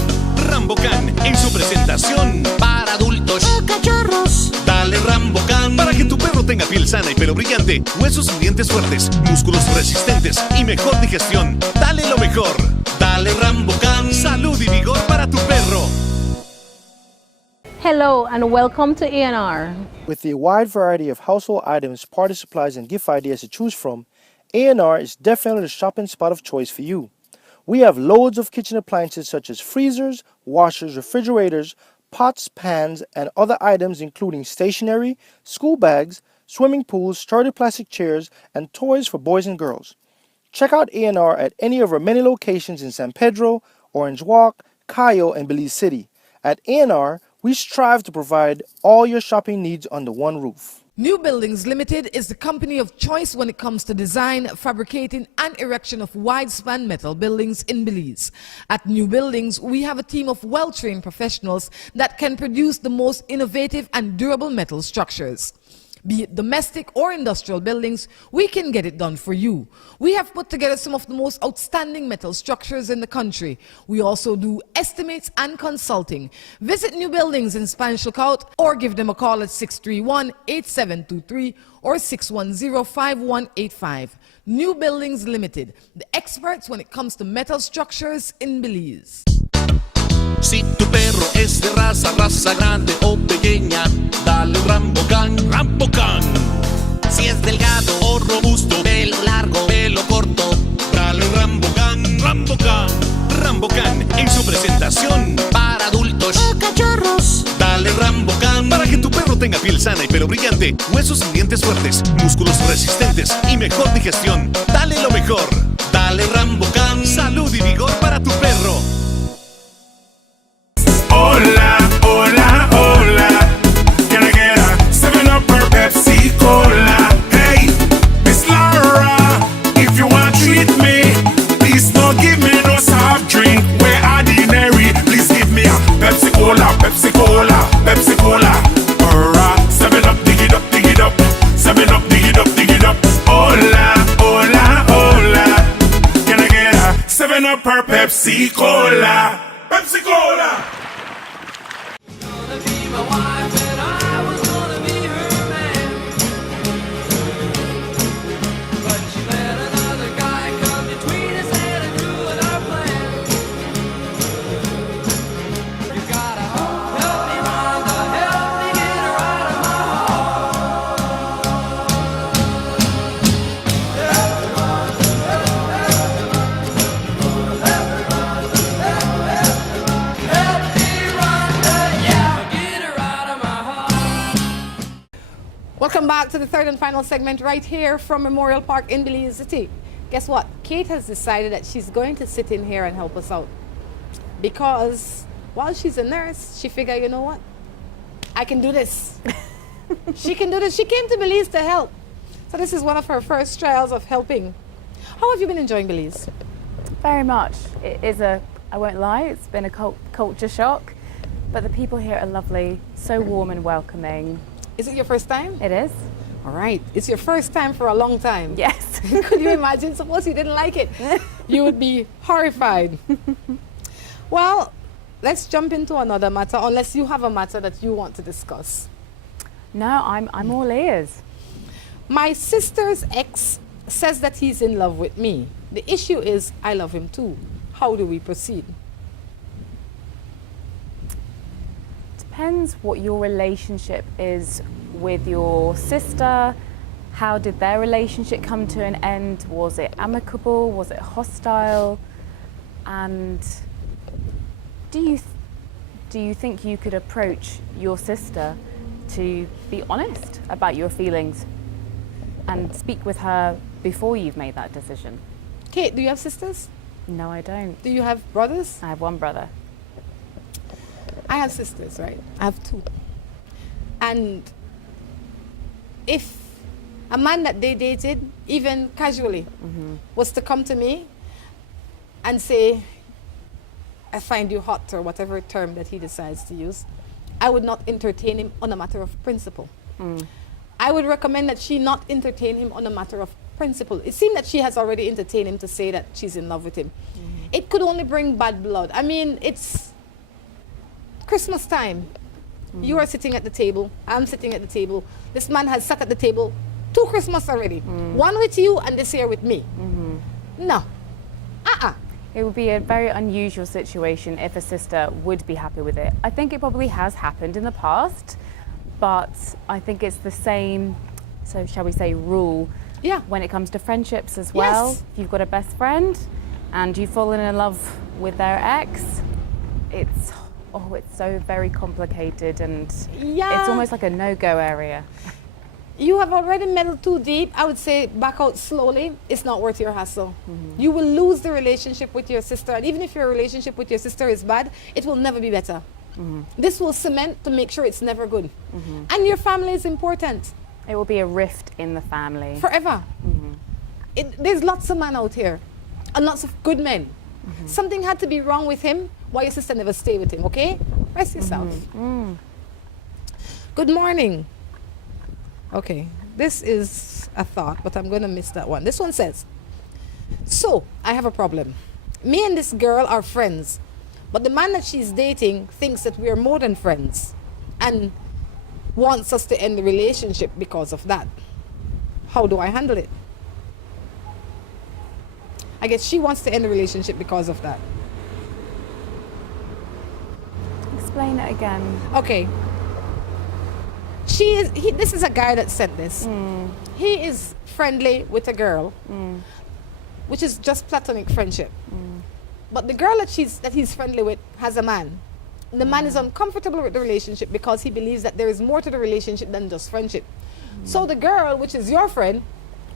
Rambocan en su presentación para adultos o cachorros. Dale Rambocan para que tu perro tenga piel sana y pelo brillante, huesos y dientes fuertes, músculos resistentes y mejor digestión. Dale lo mejor. Dale Rambocan. Salud y vigor para tu perro. Hello and welcome to A&R. With a wide variety of household items, party supplies, and gift ideas to choose from, A&R is definitely the shopping spot of choice for you. We have loads of kitchen appliances such as freezers, washers, refrigerators, pots, pans, and other items including stationery, school bags, swimming pools, sturdy plastic chairs, and toys for boys and girls. Check out A&R at any of our many locations in San Pedro, Orange Walk, Cayo, and Belize City. At A&R, we strive to provide all your shopping needs under one roof. New Buildings Limited is the company of choice when it comes to design, fabricating, and erection of wide-span metal buildings in Belize. At New Buildings, we have a team of well-trained professionals that can produce the most innovative and durable metal structures. Be it domestic or industrial buildings, we can get it done for you. We have put together some of the most outstanding metal structures in the country. We also do estimates and consulting. Visit New Buildings in Spanish Lookout or give them a call at 631-8723 or 610-5185. New Buildings Limited, the experts when it comes to metal structures in Belize. Si tu perro es de raza grande o pequeña, dale un Rambocan, Rambocan. Si es delgado o robusto, pelo largo, pelo corto, dale un Rambocan, Rambocan. Rambocan en su presentación para adultos o cachorros. Dale Rambocan para que tu perro tenga piel sana y pelo brillante, huesos y dientes fuertes, músculos resistentes y mejor digestión. Dale lo mejor. Dale Rambocan. Salud y vigor para tu perro. Hola, hola, hola. Can I get a 7-Up or Pepsi Cola? Hey, Miss Laura, if you want to treat me, please don't give me no soft drink. We're ordinary. Please give me a Pepsi Cola, Pepsi Cola, Pepsi Cola. Or a 7-Up, dig it up, dig it up. 7-Up, dig it up, dig it up. Hola, hola, hola. Can I get a 7-Up or Pepsi Cola? Pepsi Cola. Welcome back to the third and final segment right here from Memorial Park in Belize City. Guess what? Kate has decided that she's going to sit in here and help us out. Because while she's a nurse, she figured, you know what? I can do this. She can do this. She came to Belize to help. So this is one of her first trials of helping. How have you been enjoying Belize? Very much. It is I won't lie, it's been a culture shock, but the people here are lovely, so warm and welcoming. Is it your first time? It is. All right. It's your first time for a long time. Yes. Could you imagine? Suppose you didn't like it. You would be horrified. Well, let's jump into another matter, unless you have a matter that you want to discuss. No, I'm all ears. My sister's ex says that he's in love with me. The issue is I love him too. How do we proceed? Depends what your relationship is with your sister. How did their relationship come to an end? Was it amicable? Was it hostile? And do you think you could approach your sister to be honest about your feelings and speak with her before you've made that decision? Kate, do you have sisters? No, I don't. Do you have brothers? I have one brother. I have sisters, right? I have two. And if a man that they dated, even casually, was to come to me and say, I find you hot, or whatever term that he decides to use, I would not entertain him on a matter of principle. I would recommend that she not entertain him on a matter of principle. It seemed that she has already entertained him to say that she's in love with him. It could only bring bad blood. I mean, it's Christmas time. You are sitting at the table. I'm sitting at the table. This man has sat at the table 2 Christmas already. One with you and this year with me. No. It would be a very unusual situation if a sister would be happy with it. I think it probably has happened in the past, but I think it's the same, so shall we say, rule when it comes to friendships as well. Yes. If you've got a best friend and you've fallen in love with their ex, it's so very complicated, and it's almost like a no-go area. You have already meddled too deep. I would say back out slowly. It's not worth your hassle. You will lose the relationship with your sister. And even if your relationship with your sister is bad, it will never be better. This will cement to make sure it's never good. And your family is important. It will be a rift in the family. Forever. There's lots of men out here. And lots of good men. Something had to be wrong with him. Why your sister never stay with him, okay? Rest yourself. Good morning. Okay, this is a thought, but I'm going to miss that one. This one says, so, I have a problem. Me and this girl are friends, but the man that she's dating thinks that we are more than friends and wants us to end the relationship because of that. How do I handle it? I guess she wants to end the relationship because of that. Explain it again. Okay. This is a guy that said this. He is friendly with a girl, which is just platonic friendship. But the girl that he's friendly with has a man. The man is uncomfortable with the relationship because he believes that there is more to the relationship than just friendship. So the girl, which is your friend,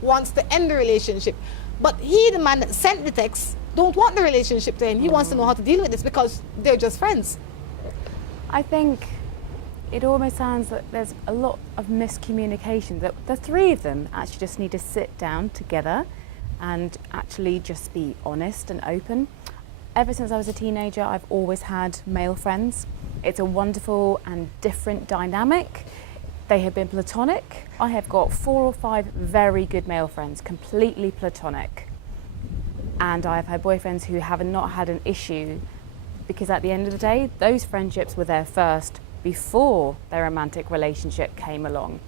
wants to end the relationship. But he, the man that sent the text, don't want the relationship to end. He wants to know how to deal with this because they're just friends. I think it almost sounds like there's a lot of miscommunication, that the three of them actually just need to sit down together and actually just be honest and open. Ever since I was a teenager, I've always had male friends. It's a wonderful and different dynamic. They have been platonic. I have got 4 or 5 very good male friends, completely platonic. And I've had boyfriends who have not had an issue, because at the end of the day, those friendships were there first before their romantic relationship came along.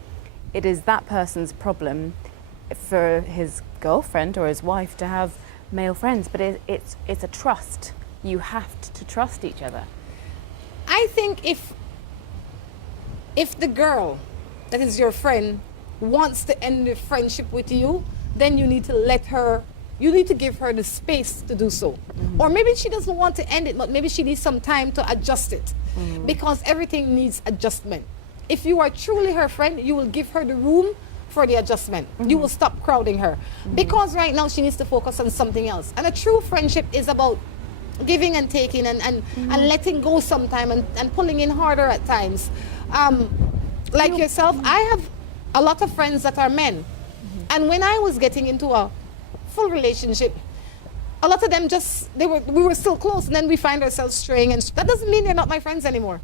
It is that person's problem for his girlfriend or his wife to have male friends, but it's a trust. You have to trust each other. I think if the girl that is your friend wants to end the friendship with you, then you need to give her the space to do so. Or maybe she doesn't want to end it, but maybe she needs some time to adjust it. Because everything needs adjustment. If you are truly her friend, you will give her the room for the adjustment. You will stop crowding her. Because right now she needs to focus on something else. And a true friendship is about giving and taking and letting go sometime and pulling in harder at times. Like yourself, I have a lot of friends that are men. And when I was getting into a full relationship, a lot of them we were still close, and then we find ourselves straying, and that doesn't mean they're not my friends anymore.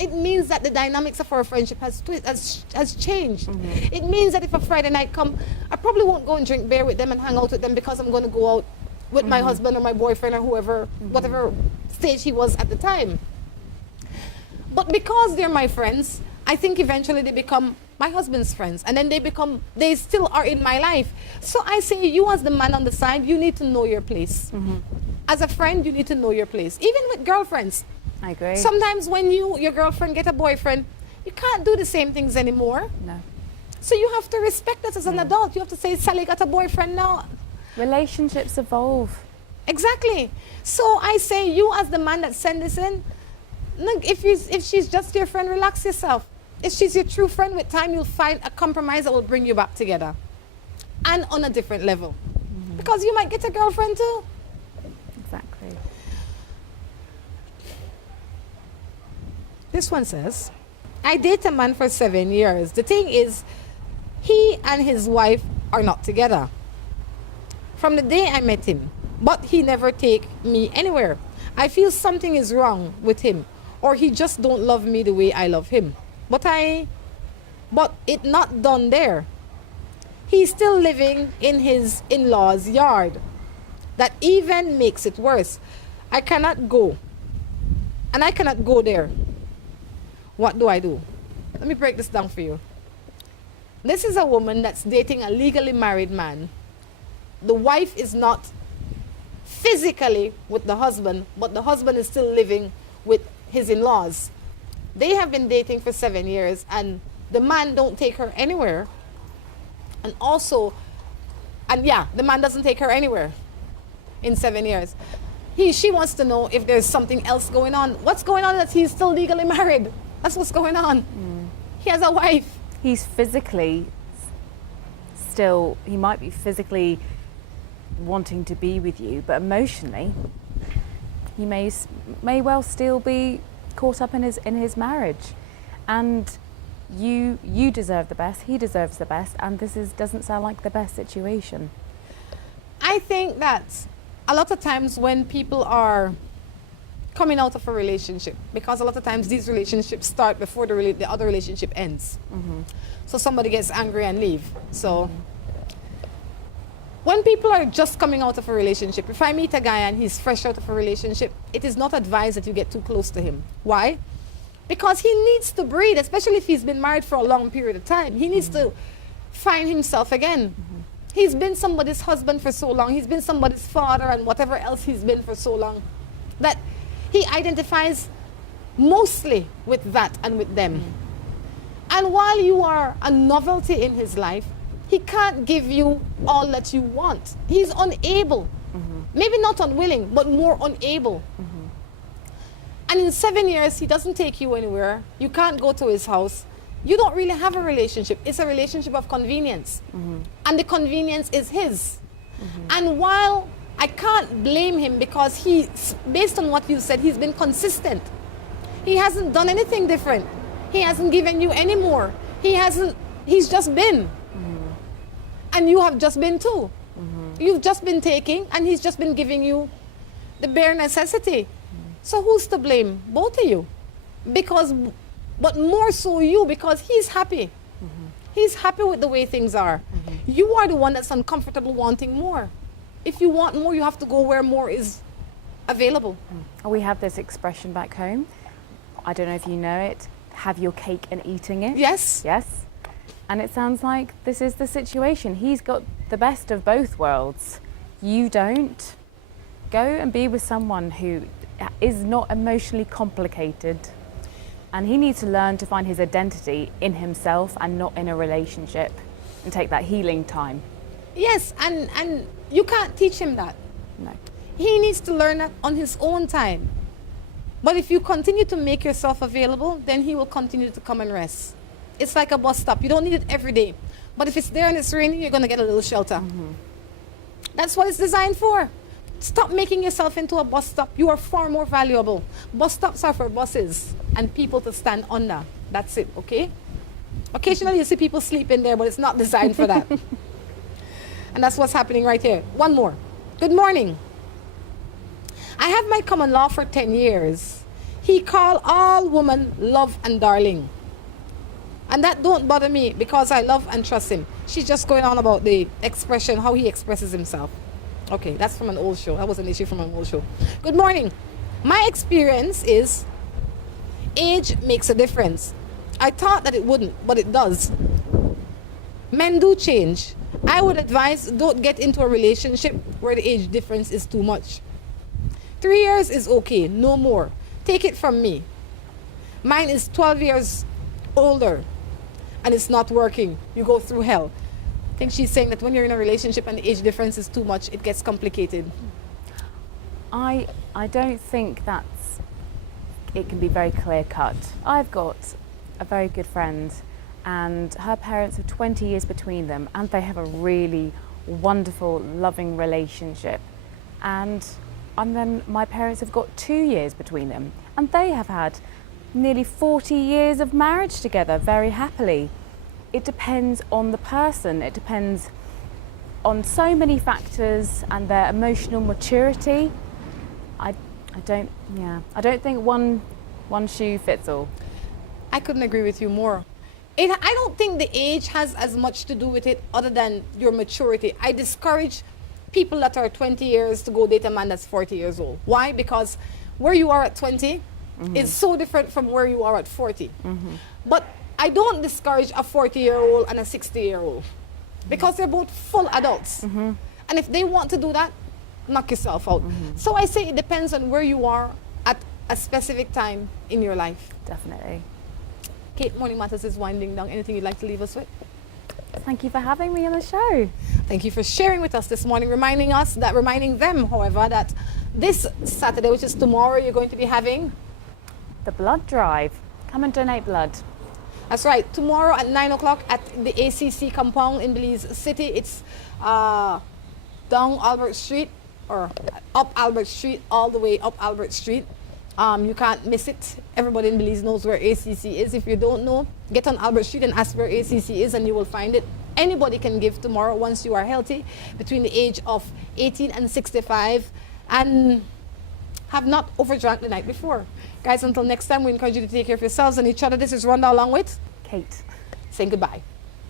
It means that the dynamics of our friendship has changed. It means that if a Friday night come, I probably won't go and drink beer with them and hang out with them because I'm going to go out with my husband or my boyfriend or whoever, whatever stage he was at the time. But because they're my friends, I think eventually they become my husband's friends, and then they still are in my life. So I say, you as the man on the side, you need to know your place. As a friend, you need to know your place. Even with girlfriends. I agree. Sometimes when your girlfriend get a boyfriend, you can't do the same things anymore. No. So you have to respect that as an adult. You have to say, Sally got a boyfriend now. Relationships evolve. Exactly. So I say, you as the man that sent this in, look, if she's just your friend, relax yourself. If she's your true friend, with time you'll find a compromise that will bring you back together. And on a different level. Because you might get a girlfriend too. Exactly. This one says, I date a man for 7 years. The thing is, he and his wife are not together. From the day I met him, but he never take me anywhere. I feel something is wrong with him, or he just don't love me the way I love him. But it not done there. He's still living in his in-laws' yard. That even makes it worse. I cannot go. And I cannot go there. What do I do? Let me break this down for you. This is a woman that's dating a legally married man. The wife is not physically with the husband, but the husband is still living with his in-laws. They have been dating for 7 years, and the man don't take her anywhere. And the man doesn't take her anywhere in 7 years. She wants to know if there's something else going on. What's going on is that he's still legally married. That's what's going on. He has a wife. He might be physically wanting to be with you, but emotionally, he may well still be caught up in his marriage. And you deserve the best, he deserves the best, and doesn't sound like the best situation. I think that a lot of times when people are coming out of a relationship, because a lot of times these relationships start before the other relationship ends. So somebody gets angry and leave. So when people are just coming out of a relationship, if I meet a guy and he's fresh out of a relationship, it is not advised that you get too close to him. Why? Because he needs to breathe, especially if he's been married for a long period of time. He needs to find himself again. He's been somebody's husband for so long. He's been somebody's father and whatever else he's been for so long, that he identifies mostly with that and with them. And while you are a novelty in his life, he can't give you all that you want. He's unable. Maybe not unwilling, but more unable. And in 7 years, he doesn't take you anywhere. You can't go to his house. You don't really have a relationship. It's a relationship of convenience. And the convenience is his. And while I can't blame him, because based on what you said, he's been consistent. He hasn't done anything different. He hasn't given you any more. He's just been. And you have just been too. You've just been taking, and he's just been giving you the bare necessity. So who's to blame? Both of you. But more so you, because he's happy. He's happy with the way things are. You are the one that's uncomfortable wanting more. If you want more, you have to go where more is available. We have this expression back home. I don't know if you know it. Have your cake and eating it. Yes. Yes. And it sounds like this is the situation. He's got the best of both worlds. You don't. Go and be with someone who is not emotionally complicated. And he needs to learn to find his identity in himself and not in a relationship, and take that healing time. Yes, and you can't teach him that. No. He needs to learn that on his own time. But if you continue to make yourself available, then he will continue to come and rest. It's like a bus stop. You don't need it every day. But if it's there and it's raining, you're going to get a little shelter. That's what it's designed for. Stop making yourself into a bus stop. You are far more valuable. Bus stops are for buses and people to stand under. That's it, okay? Occasionally you see people sleep in there, but it's not designed for that. And that's what's happening right here. One more. Good morning. I have my common law for 10 years. He call all women love and darling. And that don't bother me because I love and trust him. She's just going on about the expression, how he expresses himself. Okay, that's from an old show. That was an issue from an old show. Good morning. My experience is age makes a difference. I thought that it wouldn't, but it does. Men do change. I would advise don't get into a relationship where the age difference is too much. 3 years is okay, no more. Take it from me. Mine is 12 years older and it's not working. You go through hell. I think she's saying that when you're in a relationship and the age difference is too much, it gets complicated. I don't think it can be very clear cut. I've got a very good friend and her parents have 20 years between them and they have a really wonderful, loving relationship. And then my parents have got 2 years between them and they have had nearly 40 years of marriage together very happily. It depends on the person. It depends on so many factors and their emotional maturity. I don't think one shoe fits all. I couldn't agree with you more. I don't think the age has as much to do with it other than your maturity. I discourage people that are 20 years to go date a man that's 40 years old. Why? Because where you are at 20 is so different from where you are at 40. But I don't discourage a 40-year-old and a 60-year-old because they're both full adults. And if they want to do that, knock yourself out. So I say it depends on where you are at a specific time in your life. Definitely. Kate, Morning Matters is winding down. Anything you'd like to leave us with? Thank you for having me on the show. Thank you for sharing with us this morning, reminding them, however, that this Saturday, which is tomorrow, you're going to be having The blood drive. Come and donate blood. That's right. Tomorrow at 9 o'clock at the ACC compound in Belize City. It's down Albert Street or up Albert Street, all the way up Albert Street. You can't miss it. Everybody in Belize knows where ACC is. If you don't know, get on Albert Street and ask where ACC is and you will find it. Anybody can give tomorrow once you are healthy between the age of 18 and 65 and have not overdrank the night before. Guys, until next time, we encourage you to take care of yourselves and each other. This is Rhonda along with Kate. saying goodbye.